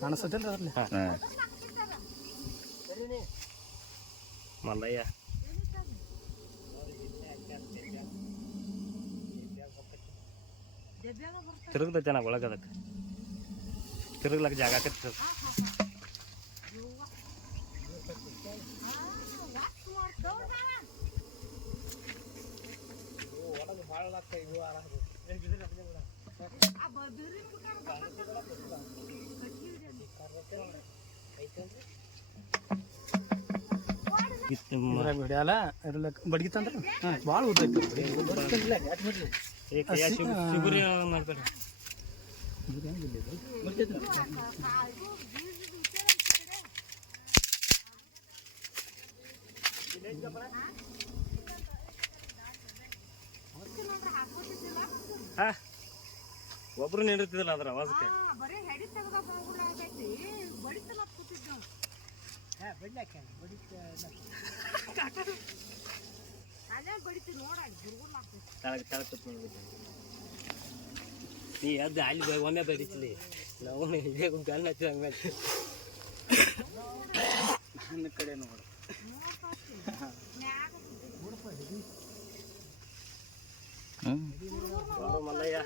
ಕಾಣಿಸ್ತೈತೇನ್ರಿ ಅದ್ರಲ್ಲಿ ಮಲ್ಲಯ್ಯ ತಿರುಗ್ತೈತೆ ನಾ ಒಳಗೆ ಅದಕ್ಕೆ ತಿರುಗ್ಲಕ್ಕ ಜಾಗ ಆಕೈತಿ ಹಿಡಿಯಲ್ಲ ಬಡ್ಗಿತ್ತಂದ್ರೆ ಭಾಳ ಉದ್ದೈತಿ ಮಾಡ್ಬೇಡ ಒಬ್ರು ನೀಡುತ್ತಿದ್ದಿಲ್ಲ ಅದ್ರ ಅವಾಜಕ್ಕೆ ನೀ ಅದು ಅಲ್ಲಿ ಒಮ್ಮೆ ಬರೀತಿಲಿ ನಾವು ಗನ್ ಹಚ್ಚಿದಂಗ ನನ್ನ ಕಡೆ ನೋಡು ಮಲ್ಲಯ್ಯ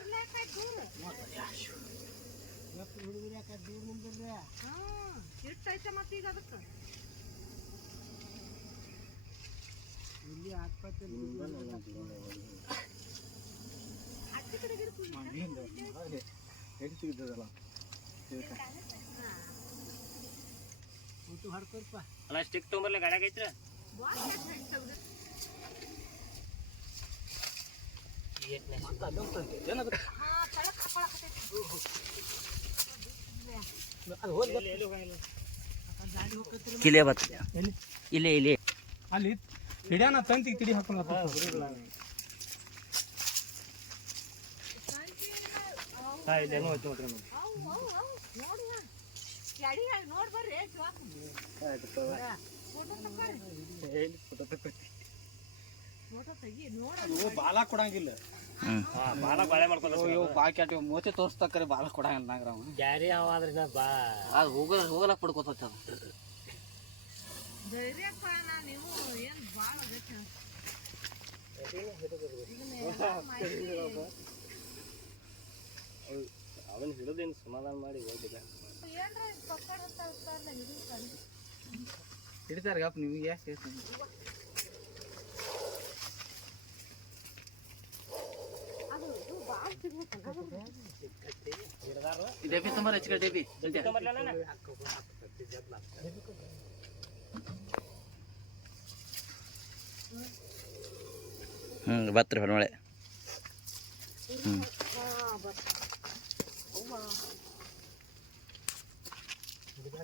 ಇಲ್ಲಿ ಆಸ್ಪತ್ರೆ ಅಲ್ಲ ಸ್ಟಿಕ್ ತೊಗೊಂಬರ್ಲಿ ಗಾಡ್ಯಾಗ ಐತ್ರ ಕಿಲೆ ಬತ್ತ ಇಲ್ಲೇ ಇಲ್ಲಿ ಅಲ್ಲಿ ಹಿಡಿಯಾನ ತಂತಿಗೆ ತಿಡಿ ಹಾಕೊಂಡು ಬಾಲ ಕೊಡಂಗಿಲ್ಲ ಬಾಳ ಬಾಳೆ ಮಾಡ್ಕೊಂಡು ಬಾ ಕ್ಯಾಟಿ ಮೋತಿ ತೋರಿಸ್ತಕ್ಕರೆ ಬಾಲ ಕೊಡಂಗಿಲ್ಲ ನಾಗ್ರ ಗ್ಯಾರಿ ಅವಾದ್ರಿಂದ ಬಾ ಅದು ಹೋಗಲಕ್ ಪಡ್ಕೋತ ಅವನ್ ಹಿಡಿದೇನು ಸಮಾಧಾನ ಮಾಡಿ ಹೋಗಿಲ್ಲ ಹಿಡಿತಾರ ಗಪ್ಪ ನಿಮ್ಗೆ ಯಾಕೆ ಡೇಬಿ ತುಂಬಾ ಹೆಚ್ಚು ಡೇಬಿ ಬತ್ರಿ ಹೊರಮಳೆ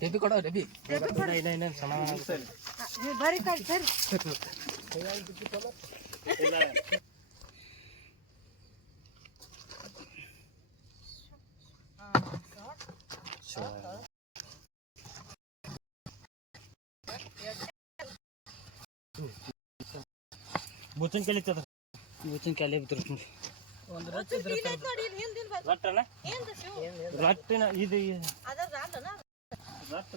ಡೇಬಿ ಕೊಡೋ ಡೇಬಿ ಸಮಾಧಾನ ಬುಚ್ಚನ್ ಕೇಳಿತ್ತದ ಇವತ್ತಿನ ಕಾಲೇ ಬಿದ್ರು ಒಂದು ರಟ್ಟಿನ ಇದು ರಟ್ಟು